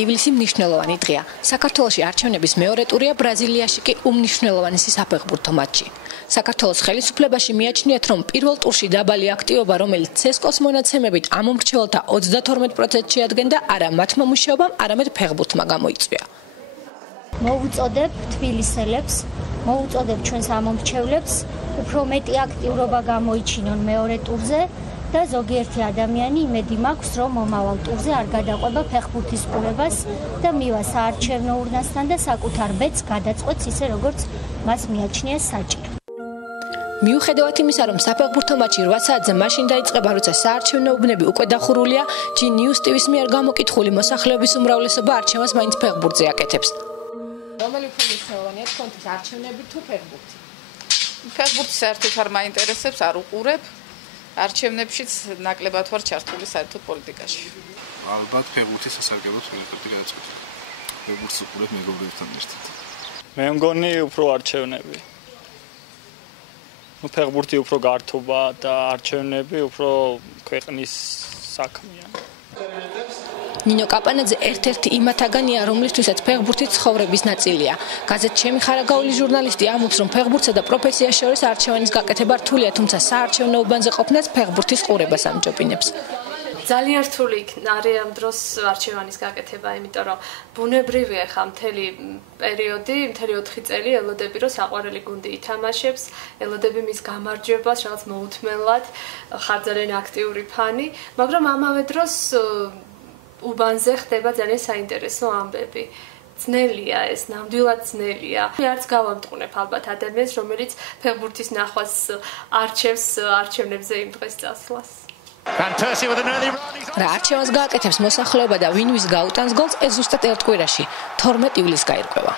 ივლისი მნიშვნელოვანი დღეა. საქართველოში არჩევნების მეორე ტურია, ბრაზილიაში კი უმნიშვნელოვანესი საფეხბურთო მატჩი. საქართველოს ხელისუფლებაში მიაჩნიათ, რომ პირველ ტურში დაბალი აქტივობა, რომელიც CSKA-ს მონაცემებით ამ მომრჩეველთა 32%-ში ადგენდა, არა მათმა მუშაობამ, არამედ ფეხბურთმა გამოიწვია. მოვუწოდებ თბილისელებს, მოვუწოდებ ჩვენს ამომრჩევლებს, უფრო მეტი აქტიურობა გამოიჩინონ მეორე ტურზე და ზოგიერთი ადამიანი იმედი მაქვს, რომ მომავალ ტურზე არ გადაყვება ფეხბურთის ყურებას და მივა საარჩევნო ურნასთან და საკუთარ ბედს გადაწყვეტს ისე, როგორც მას მიაჩნია საჭირო. მიუხედავად იმისა, რომ საფეხბურთო მატჩი 8 საათზე მაშინ დაიწყება, როცა საარჩევნო უბნები უკვე დახურულია, G-News TV-ს მიერ გამოკითხული მოსახლეობის უმრავლესობა არჩევანს მაინც ფეხბურთზე აკეთებს. რომელი უფრო მნიშვნელოვანია თქვენთვის, არჩევნები თუ ფეხბურთი? ფეხბურთი საერთოდ არ მაინტერესებს, არ უყურებ. არჩევნებშიც ნაკლებად ვარ ჩართული საერთოდ პოლიტიკაში. ალბათ ფეხბურთი სასარგებლო პრიორიტეტი გადაწყვეტა. ფეხბურთს უყურებ მეგობრებთან ერთად. მე მგონი უფრო არჩევნები. ფეხბურთი უფრო გართობა და არჩევნები უფრო ქვეყნის საქმეა. ნინო კაპანაძე ერთ-ერთი იმათაგანია, რომლისთვისაც ფეხბურთი ცხოვრების ნაწილია. გაზეთ ჩემი ხარაგაული ჟურნალისტი ამბობს, რომ ფეხბურთსა და პროფესიას შორის არჩევანის გაკეთება რთულია, თუმცა საარჩევნო უბანზე ყოფნაც ფეხბურთის ყურებას ამჯობინებს. ძალიან რთული არის ამ დროს არჩევანის გაკეთება, იმიტომ რომ ბუნებრივია ხა მთელი პერიოდი, მთელი 4 წელი ელოდები, რომ საყვარელი გუნდი ითამაშებს, ელოდები მის გამარჯვებას, რაღაც მოუთმენლად, ხარ ძალიან აქტიური ფანი, მაგრამ ამავე დროს უბანზე ხდება ძალიან საინტერესო ამბები. ძნელია ეს, ნამდვილად ძნელია. არც გავამტყუნებ ალბათ ადამიანს, რომელიც ფეხბურთის ნახვას არჩევს არჩევნებზე იმ დღეს წასვლას. რა არჩევანს გააკეთებს მოსახლეობა და ვინ ვის გაუტანს გოლს, ეს ზუსტად ერთ კვირაში, 12 ივლისს გაირკვევა.